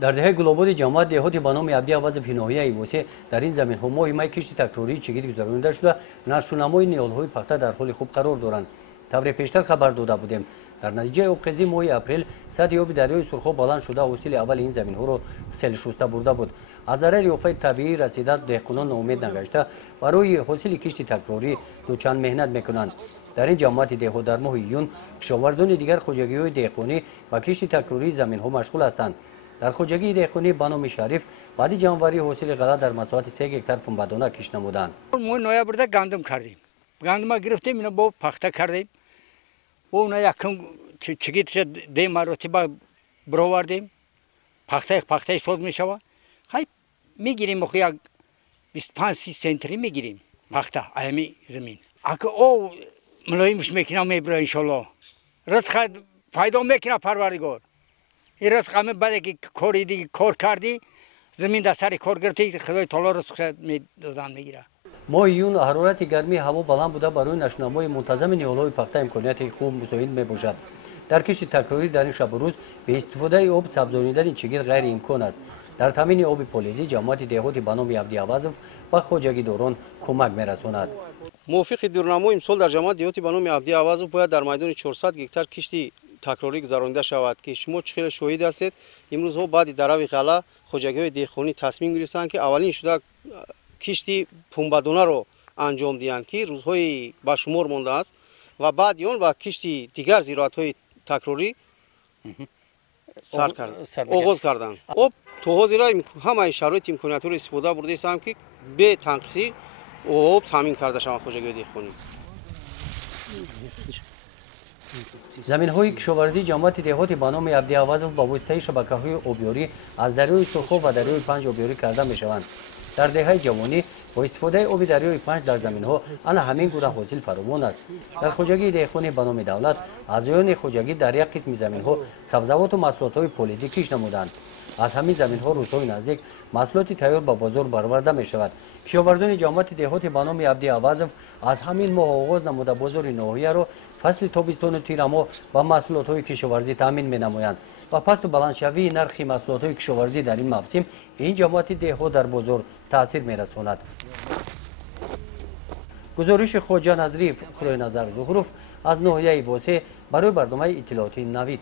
در دهه گلابود جماعت دهاتی به نام عبدی عوض فیناهی واسه در این زمین ها ما حمایت کشتی تکراری چگیر گذرانده شده نشونمای نیالهای پخته در حال خوب قرار دارند. طور پیشتر خبر داده بودیم در نتیجه آبخیزی ماه اپریل سطح آب دریای سرخاب بلند شده حاصل اول این زمین ها را سیل شسته برده بود. از ضرر آفت طبیعی رسیدن دهقانان ناامید نگشته برای حاصل کشتی تکراری دوچند مهنت میکنند. در این جماعت دهها در ماه یون کشاورزان دیگر خوجگی‌های دهقانی با کشتی تکراری زمین ها مشغول هستند. در خوجگی دهقانی به نام شریف بعد جانوری حاصل غلات در مساحت 3 هکتار پنبه‌دانه کش نمودند. ما نوامبر گندم کردیم. گندم گرفتیم اینا با پخته کردیم. و اونا یکم چگیت دیم مرتبه برآوردیم. پخته ساز میشود. خیلی میگیریم خو یک 25 سنتری میگیریم پخته ایمی زمین. اگه او ملایمش میکنه میبره ان شاء الله. رزق پیدا میکنه پروردگار. این رزق همه بعد که کاری دیگه کار کردی زمین در سر کار گرفتی خدای تعالی رزق میدادن میگیره. ماه یون حرارت گرمی هوا بلند بوده برای نشونمای منتظم نیالهای پخته امکانیت خوب مساعد میباشد. در کشت تکراری در این شب و روز به استفاده آب سبزانیدن چگیر غیر امکان است. در تامین آب پلیزی جماعت دهاتی به نام عبدی عوض و خوجگی دوران کمک میرساند. موافق دورنما امسال در جماعت دهاتی به نام عبدی عوض باید در میدان 400 هکتار کشتی تکراری گذرانده شود که شما چخیل شاهد هستید. امروز ها بعد در قلا خوجگی‌های دهقانی تصمیم گرفتند که اولین شده کشتی پنبه‌دانه رو انجام دهند که روزهای به شمار مانده است و بعد اون با کشتی دیگر زراعت‌های تکراری آغاز کردند. تو زیرا همه شرایط امکانات رو استفاده برده هستند که به تنقیصی آب تامین کرده شود خوجگی‌های دهقانی. زمین های کشاورزی جماعت دهاتی به نام عبدی عوض با واسطه شبکه‌های آبیاری از دریای سرخاب و دریای پنج آبیاری کرده میشوند. در دهه جوانی با استفاده آب دریای پنج در زمین ها آن همین گونه حاصل فراوان است. در خوجگی دهقانی به نام دولت اعضایان خوجگی در یک قسم زمین ها سبزیجات و محصولات های پولیزی کش نمودند. از همین زمین ها روزهای نزدیک محصولات تیار به بازار برآورده می شود. کشاورزان جماعت دهاتی به نام عبدی عوض از همین ماه آغاز نموده بازار ناحیه را فصل تابستان و تیر ماه با محصولات های کشاورزی تامین می نمایند و پس و بلندشوی نرخ محصولات های کشاورزی در این موسم این جماعت دهها در بازار تاثیر می رساند. گزارش خواجه نظری خدای نظر ظهروف از ناحیه واسه برای برنامه اطلاعاتی نوید.